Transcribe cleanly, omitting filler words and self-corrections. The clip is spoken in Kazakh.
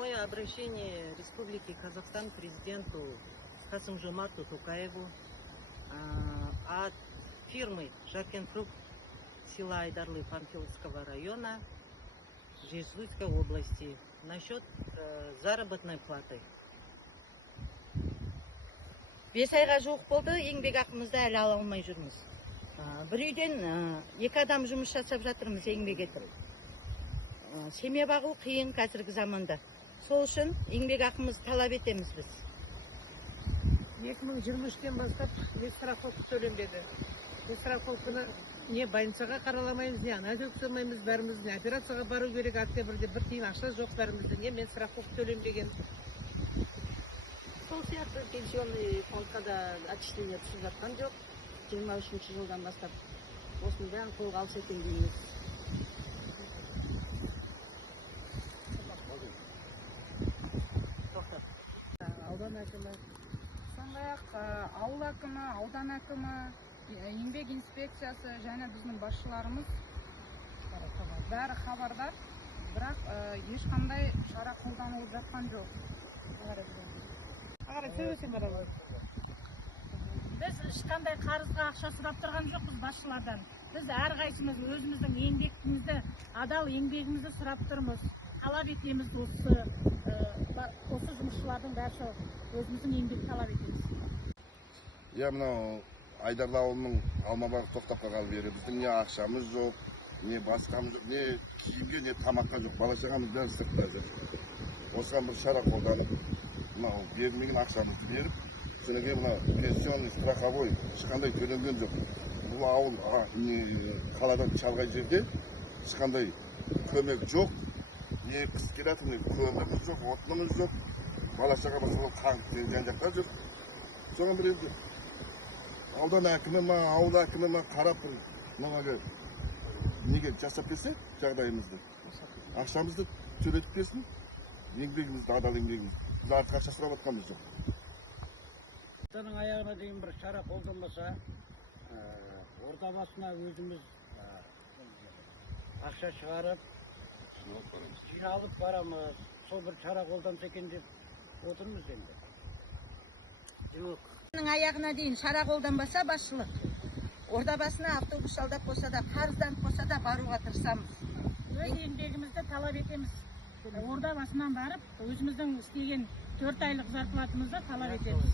прямое обращение Республики Казахстан президенту Касым-Жомарту Токаеву от фирмы Жаркенфрукт села Айдарлы Панфиловского района Жезуйской области насчет заработной платы. 5 айға жуық болды, еңбек ақымызды әлі ала алмай жүрміз. Бір үйден 2 адам жұмыс жасап жатырмыз еңбек етіп. Семья бағу қиын қазіргі заманда. Сол үшін еңбек ақымызды талап етеміз біз. 2023-тен бастап страховка төленбеді. Страховканы не больницаға қараламаймыз, не анализ өткізмейміз, бәріміз не операцияға бару керек, октябрьде бір тиын ақша жоқ бәрімізде. Не мен страховка төленбеген. Сол сияқты пенсионный фондқа да отчисление түсіп жатқан жоқ. 23 жылдан бастап осының бәрін қолға алса екен дейміз. Аудан әкімі, Сондай-ақ ауыл әкімі, аудан әкімі, еңбек инспекциясы және біздің басшыларымыз бәрі хабардар, бірақ ешқандай шара қолданылып жатқан жоқ. Біз ешқандай қарызға ақша сұрап тұрған жоқпыз басшылардан. Біз әрқайсымыз өзіміздің еңбегімізді, адал еңбегімізді сұрап тұрмыз. Талап етеміз осы жұмысшылардың бәрі өзіміздің еңбек талап етеміз. Мынау Айдарлы ауылының алмабағы тоқтап қалғалы бері біздің не ақшамыз жоқ, не басқамыз жоқ, не киімге, не тамаққа жоқ. Бала-шағамыз бәрі сыртта жүр. Осыған бір шара қолданып, мынау берілмеген ақшамызды беріп, содан кейін мынау пенсионный страховой ешқандай төленген жоқ. Бұл ауыл қаладан шалғай жерде ешқандай көмек жоқ. Не қыс келеді, не көміріміз жоқ, отынымыз жоқ. Бала-шағамыз қаңғып жан жақта жүр. Соған бір енді аудан әкімі ма, ауыл әкімі ма қарап бір мынаға неге жасап берсе жағдайымызды, ақшамызды төлетіп берсін, еңбегімізді, адал еңбегімізді. Біз артық ақша сұрап жатқанымыз жоқ. Аптаның аяғына дейін бір шара қолданбаса, ордабасына өзіміз ақша шығарып, жиналып барамыз. Сол бір шара қолданса екен деп отырмыз енді. Жоқ. Аяғына дейін шара қолданбаса басшылық, ордабасына автобус жалдап болса да, қарыздан болса да баруға тырысамыз. Өз еңбегімізді талап етеміз. Ордабасынан барып, өзіміздің істеген 4 айлық зарплатымызды талап етеміз.